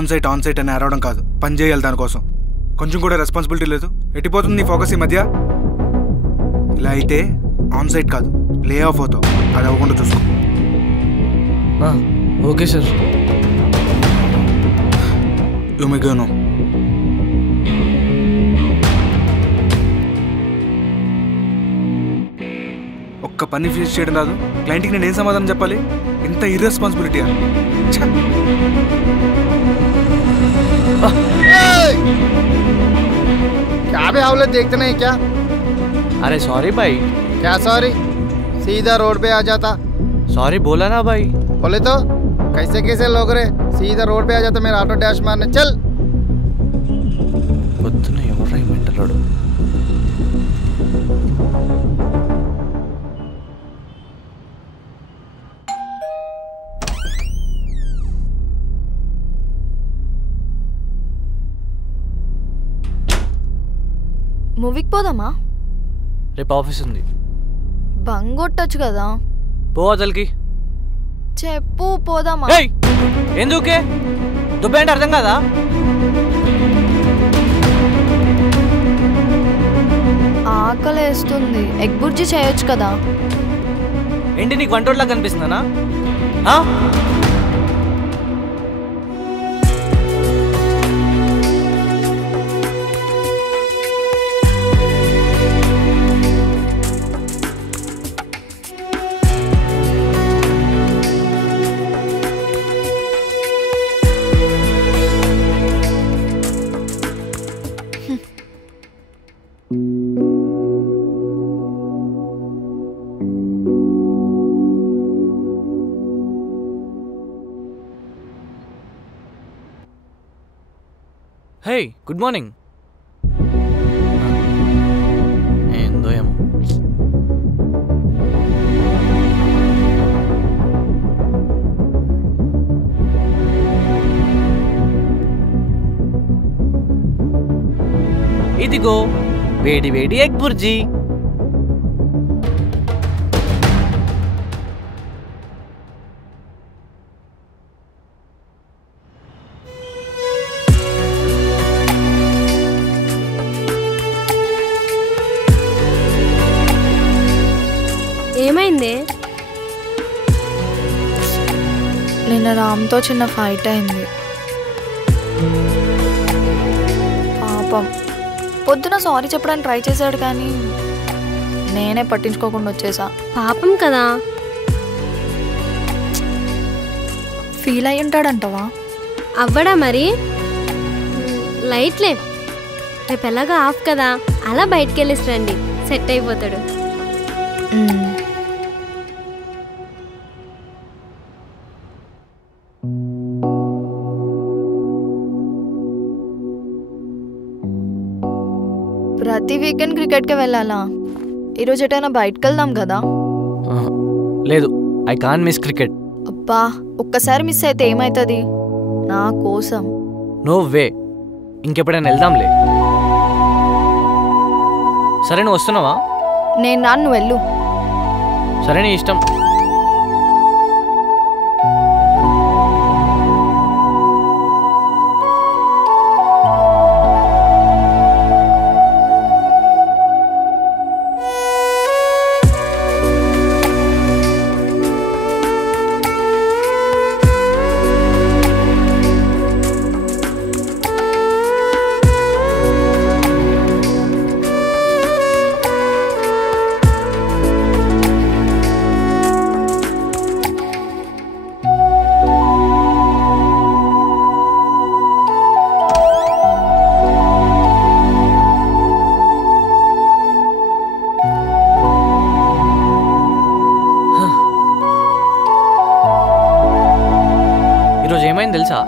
On site అని అరవడం కాదు, పని చేయాలి దానికోసం. కొంచెం కూడా రెస్పాన్సిబిలిటీ లేదు. ఎట్టిపోతుంది నీ ఫోకస్ ఈ మధ్య? ఇలా అయితే ఆన్ సైట్ కాదు, లే ఆఫ్ అవుతావు. అది అవ్వకుండా చూసుకో. Okay sir. You may go now. ఒక్క పని ఫినిష్ చేయడం రాదు, క్లయింట్కి నేను ఏం సమాధానం చెప్పాలి? ఇంత ఇర్రెస్పాన్సిబిలిటీ. क्या भी आप लोग देखते नहीं क्या? अरे सॉरी भाई. क्या सॉरी? सीधा रोड पे आ जाता. सॉरी बोला ना भाई. बोले तो कैसे कैसे लोग रहे, सीधा रोड पे आ जाता मेरा ऑटो डैश मारने. चल. పొద్దున ఎవరు మెంటలోడు. మూవీకి పోదామా? రేపు ఆఫీస్ ఉంది. బంగ్ కొట్టొచ్చు కదా. పో అతలికి. చెప్పు పోదామా? ఎందుకే దుబ్బేంటి అర్థం కదా? ఆకలేస్తుంది, ఎగ్ బుర్జీ చేయొచ్చు కదా. ఏంటి నీకు వంటోడ్లా కనిపిస్తుందనా? Hey good morning. ఏందో ఏమో. ఇదిగో వేడి వేడి ఎగ్ బుర్జీ. ఏమైంది? నిన్న రామ్తో చిన్న ఫైట్ అయింది. పాపం పొద్దున సారీ చెప్పడానికి ట్రై చేశాడు కానీ నేనే పట్టించుకోకుండా వచ్చేసా. పాపం కదా. ఫీల్ అయ్యి ఉంటాడంటవా? అవ్వడా మరి? లైట్లే, రేపు ఎలాగా ఆఫ్ కదా, అలా బయటికి వెళ్ళేసి రండి, సెట్ అయిపోతాడు. ప్రతి వీకెండ్ క్రికెట్కి వెళ్ళాలా? ఈరోజు ఎటైనా బయటకు వెళ్దాం కదా? లేదు, ఐ కాంట్ మిస్ క్రికెట్. అబ్బా, ఒక్కసారి మిస్ అయితే ఏమవుతుంది? నా కోసం. నో వే, ఇంకెప్పుడైనా వెళ్దాంలే. సరే నువ్వు వస్తున్నావా? నేను రాను, నువ్వు వెళ్ళు. సరే నీ ఇష్టం. ఈరోజు ఏమైంది తెలుసా?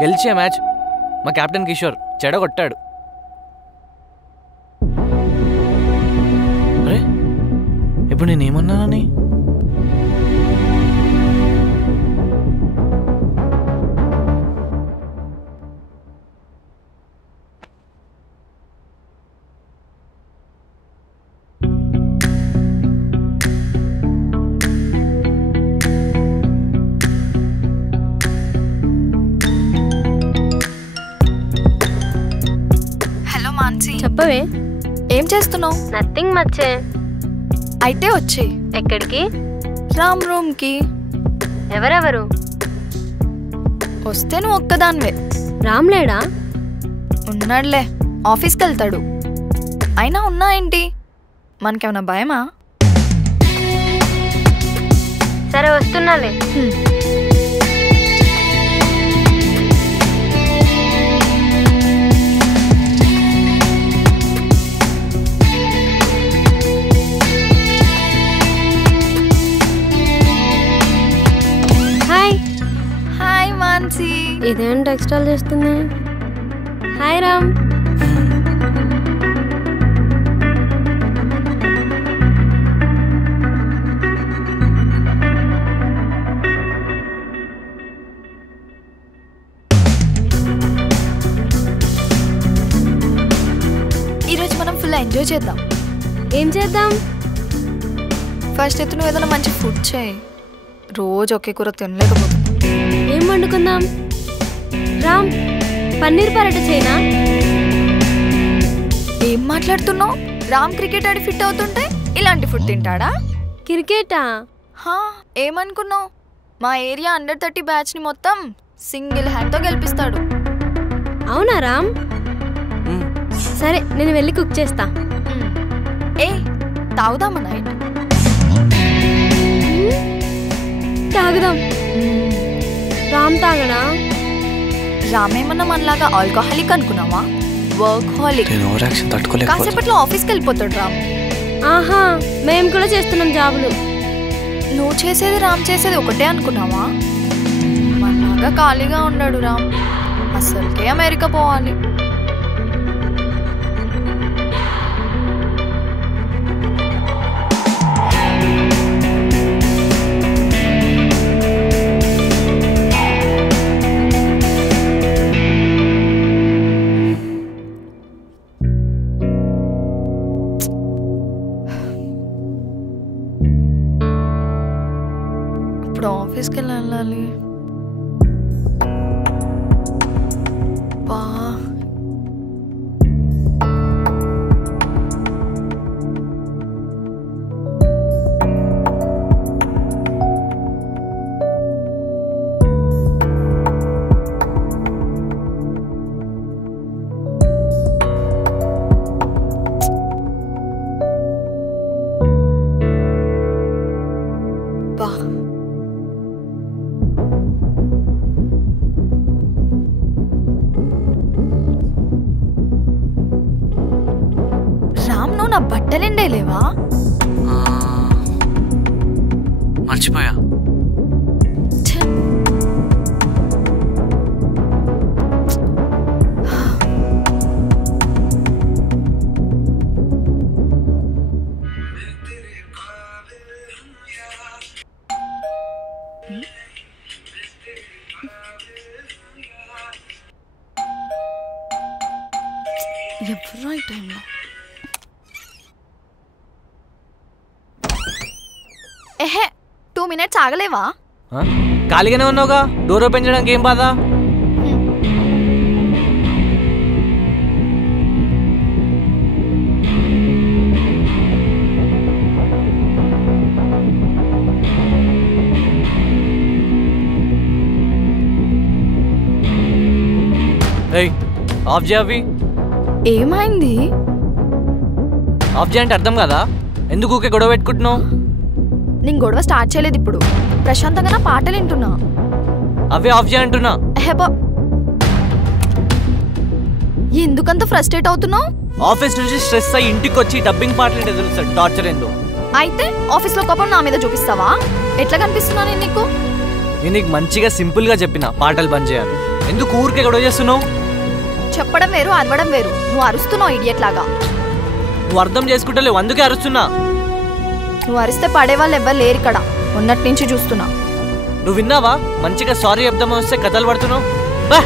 గెలిచే మ్యాచ్ మా కెప్టెన్ కిషోర్ చెడగొట్టాడు. అరే ఇప్పుడు నేనేమన్నానని? చెప్పవే. ఏం చేస్తున్నావు? నథింగ్ మచ్చే. అయితే వచ్చేయి. ఎక్కడికి? రామ్ రూమ్కి. ఎవరెవరు వస్తే నువ్వు ఒక్కదానివే. రామ్ లేడా? ఉన్నాడులే, ఆఫీస్కి వెళ్తాడు. అయినా ఉన్నా ఏంటి, మనకేమన్నా భయమా? సరే వస్తున్నాలే. హాయ్. హాయ్ మాన్సీ. ఇదేం టెక్స్టైల్ చేస్తుంది? హాయ్ రామ్. ఈరోజు మనం ఫుల్ ఎంజాయ్ చేద్దాం. ఏం చేద్దాం? ఫస్ట్ అయితే నువ్వు ఏదైనా మంచి ఫుడ్ చేయి. రోజు ఒకే కూర తినలేకపోతున్నా. ఏం వండుకుందాం? రామ్, పన్నీర్ పరోటా చేయనా? ఏం మాట్లాడుతున్నావు? రామ్ క్రికెట్ ఆడి ఫిట్ అవుతుంటే ఇలాంటి ఫుడ్ తింటాడా? క్రికెటా? ఏమనుకున్నావు? మా ఏరియా అండర్ 30 బ్యాచ్ని మొత్తం సింగిల్ హ్యాండ్తో గెలిపిస్తాడు. అవునా రామ్? సరే నేను వెళ్ళి కుక్ చేస్తా. ఏ తాగుదామా నైట్? తాగుదాం. రామ్ తాగడా? రామ్ ఏమన్నా మనలాగా ఆల్కహాలిక్ అనుకున్నావా? వర్క్ హాలిక్. కాసేపట్లో ఆఫీస్కి వెళ్ళిపోతాడు రామ్. ఆహా, మేము కూడా చేస్తున్నాం జాబులు. నువ్వు చేసేది రామ్ చేసేది ఒకటే అనుకున్నావా? మనలాగా ఖాళీగా ఉన్నాడు రామ్. అసలుకే అమెరికా పోవాలి. ఇప్పుడు ఆఫీస్కి వెళ్ళాలి. రామ్, నువ్వు నా బట్టలెండే లేవా? మర్చిపోయా. ఎవరు ఈ టైంలో? ఎహే 2 మినిట్స్ ఆగలేవా? ఖాళీగానే ఉన్నావుగా, డోర్ ఓపెన్ చేయడానికి ఏం బాధ? ఆఫ్ చేయవి. ఏమైంది? ఆఫ్ చేయంటే అర్థం కదా, ఎందుకు ఊకే గొడవ పెట్టుకుంటున్నావు? నేను గొడవ స్టార్ట్ చేయలేదు. ఇప్పుడు ప్రశాంతంగా నా పాటలు వింటున్నా. అవే ఆఫ్ చేయంటున్నా. ఎందుకంత ఫ్రస్ట్రేట్ అవుతున్నావు? ఆఫీస్ నుంచి స్ట్రెస్ అయ్యి ఇంటికి వచ్చి డబ్బింగ్ పాటలు తెలుసు టార్చర్ ఏందో. అయితే ఆఫీస్లో కోపం నా మీద చూపిస్తావా? ఎట్లా కనిపిస్తున్నా నేను నీకు? నేను నీకు మంచిగా సింపుల్ గా చెప్పిన పాటలు బంద్ చేయాలి. ఎందుకు ఊరికే గొడవ చేస్తున్నావు? చెప్పడం వేరు, అరవడం వేరు. నువ్వు అరుస్తున్నావు ఇడియట్ లాగా. నువ్వు అర్థం చేసుకుంటలేవు, అందుకే అరుస్తున్నా. నువ్వు అరిస్తే పడేవాళ్ళు ఎవ్వరు లేరు ఇక్కడ. ఉన్నటి నుంచి చూస్తున్నా. నువ్వు విన్నావా? మంచిగా సారీ చెప్దామని వస్తే కథలు పడుతున్నావు. బా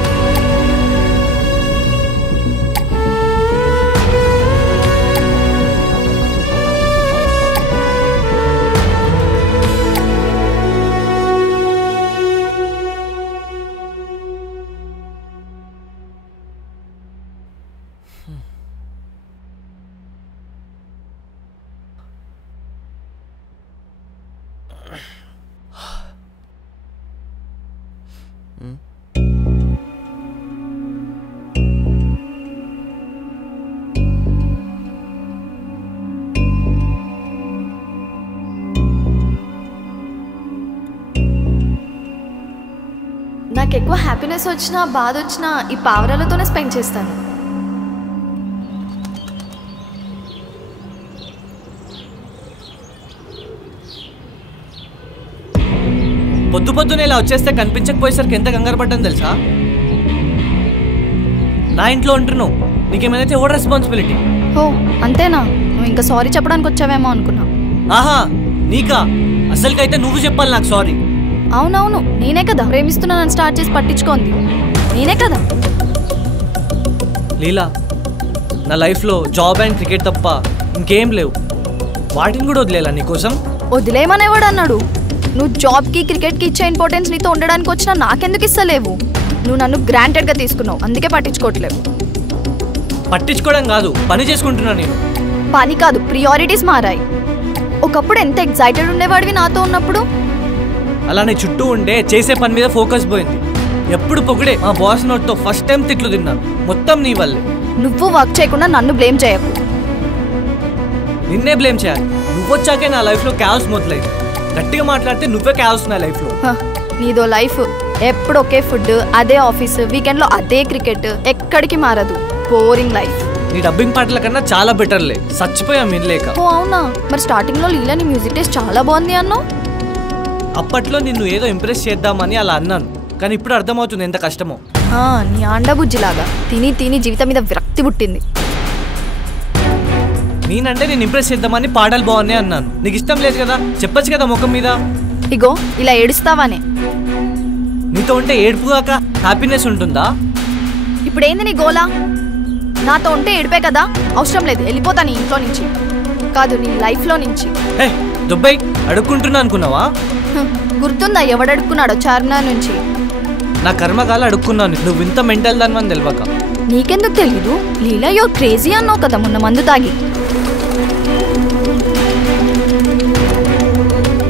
నాకు ఎక్కువ హ్యాపీనెస్ వచ్చినా బాధ వచ్చినా ఈ పావురాలతోనే స్పెండ్ చేస్తాను. పొద్దు పొద్దునే ఇలా వచ్చేస్తే కనిపించకపోయేసరికి ఎంత కంగారు పడ్డాను తెలుసా? నా ఇంట్లో ఉంటున్నావు, నీకేమైనా ఎవరు రెస్పాన్సిబిలిటీ? ఓ అంతేనా? నువ్వు ఇంకా సారీ చెప్పడానికి వచ్చావేమో అనుకున్నా. ఆహా నీకా? అసలుకైతే నువ్వు చెప్పాలి నాకు సారీ. అవునవును, నేనే కదా ప్రేమిస్తున్నానని స్టార్ట్ చేసి పట్టించుకోండి, నేనే కదా. లీలా, నా లైఫ్లో జాబ్ అండ్ క్రికెట్ తప్ప ఇంకేం లేవు. వాటిని కూడా వదిలేలా నీకోసం? వదిలేమనేవాడు అన్నాడు? నువ్వు జాబ్కి క్రికెట్కి ఇచ్చే ఇంపార్టెన్స్ నీతో ఉండడానికి వచ్చినా నాకెందుకు ఇస్తలేవు? నువ్వు నన్ను గ్రాంటెడ్గా తీసుకున్నావు, అందుకే పట్టించుకోవట్లేవు. పట్టించుకోవడం కాదు, పని చేసుకుంటున్నా నేను. పని కాదు, ప్రియారిటీస్ మారాయి. ఒకప్పుడు ఎంత ఎక్సైటెడ్ ఉండేవాడివి నాతో ఉన్నప్పుడు. అలానే చుట్టూ ఉండే చేసే పని మీద ఫోకస్ పోయింది. ఎప్పుడు పొగిడే మా బాస్ నోట్తో ఫస్ట్ టైం తిట్లు తిన్నాను, మొత్తం నీ వల్లే. నువ్వు వర్క్ చేయకుండా నన్ను బ్లేమ్ చేయకు. నిన్నే బ్లేమ్ చేయాలి. నువ్వొచ్చాకే నా లైఫ్లో క్యాల్స్ మొదలైంది. గట్టిగా మాట్లాడితే నువ్వే క్యాల్స్ నా లైఫ్లో. నీదో లైఫ్, ఎప్పుడు ఒకే ఫుడ్, అదే ఆఫీస్, వీకెండ్లో అదే క్రికెట్, ఎక్కడికి మారదు. Boring life. నీ డబ్బింగ్ పాటల కన్నా చాలా బెటర్లే. చచ్చిపోయాం వినలేక. ఓ అవునా? మరి స్టార్టింగ్లో లీలా నీ మ్యూజిక్ టేస్ట్ చాలా బాగుంది అన్నావు. అప్పట్లో నిన్ను ఏదో ఇంప్రెస్ చేద్దామని అలా అన్నాను, కానీ ఇప్పుడు అర్థమవుతుంది ఎంత కష్టమో. నీ అండబుజ్జిలాగా తిని తిని జీవితం మీద విరక్తి పుట్టింది. నేనంటే నేను ఇంప్రెస్ చేద్దామని పాటలు బాగున్నాయి అన్నాను. నీకు ఇష్టం లేదు కదా, చెప్పచ్చు కదా ముఖం మీద. ఇగో ఇలా ఏడుస్తావానే? నీతో ఉంటే ఏడుపుగాక హ్యాపీనెస్ ఉంటుందా? ఇప్పుడేంది నీ గోలా? నాతో ఉంటే ఏడిపే కదా, అవసరం లేదు, వెళ్ళిపోతా నీ ఇంట్లో నుంచి, కాదు నీ లైఫ్లో నుంచి. హే దుబ్బై, అడుక్కుంటున్నా అనుకున్నావా? గుర్తుందా ఎవడడుక్కున్నాడో చార్మినార్ నుంచి? నా కర్మకాల అడుక్కున్నాను, నువ్వు ఇంత మెంటల్ దానివని తెలియక. నీకెందుకు తెలీదు? లీలా యో క్రేజీ అన్నావు కదా మొన్న మందు తాగి.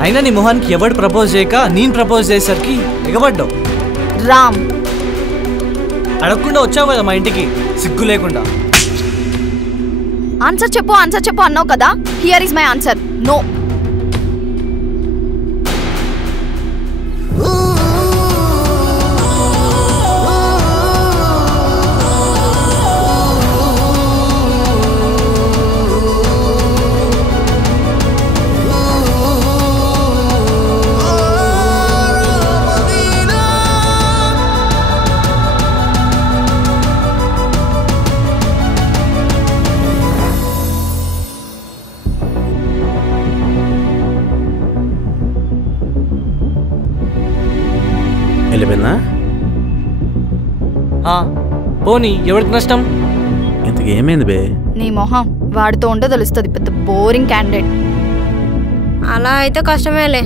అయినా నీ మొహానికి ఎవడు ప్రపోజ్ చేయక నేను ప్రపోజ్ చేసేసరికి ఎగబడ్డావు. రామ్, అడగకుండా వచ్చావు కదా మా ఇంటికి, సిగ్గు లేకుండా. ఆన్సర్ చెప్పు అన్నావు కదా. Here is my answer, no. వెళ్ళిపోయిందా? పోనీ ఎవరికి నష్టం? ఇంతకు ఏమైంది బే? నీ మొహం వాడితో ఉంటే తెలుస్తుంది, పెద్ద బోరింగ్ క్యాండిడేట్. అలా అయితే కష్టమేలే.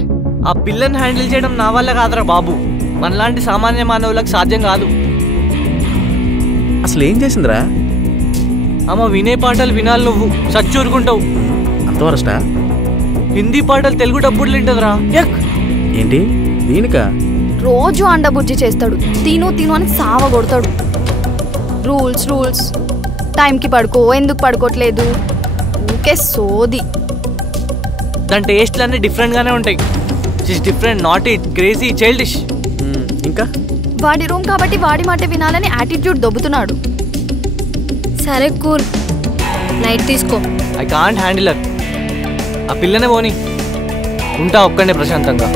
ఆ పిల్లని హ్యాండిల్ చేయడం నా వల్ల కాదురా బాబు, మనలాంటి సామాన్య మానవులకు సాధ్యం కాదు. అసలు ఏం చేసిందిరా? అమ్మ వినే పాటలు వినాలి, నువ్వు చచ్చూరుకుంటావు. అంతవరస్టా? హిందీ పాటలు తెలుగు డబ్బులు వింటదిరా. ఏంటి దీనికా? రోజు అండబుజ్జి చేస్తాడు, తిను అని సావ కొడతాడు. రూల్స్ టైంకి పడుకో, ఎందుకు పడుకోవట్లేదు, ఊకే సోది. దాని టేస్ట్లు అన్నీ డిఫరెంట్గానే ఉంటాయి. She's different, not it, crazy, childish. ఇంకా వాడి రూమ్ కాబట్టి వాడి మాట వినాలని యాటిట్యూడ్ దొబ్బుతున్నాడు. సరే కూల్, నైట్ తీసుకో. I can't handle. ఆ పిల్లనే పోని, ఉంటా ఒక్కడే ప్రశాంతంగా.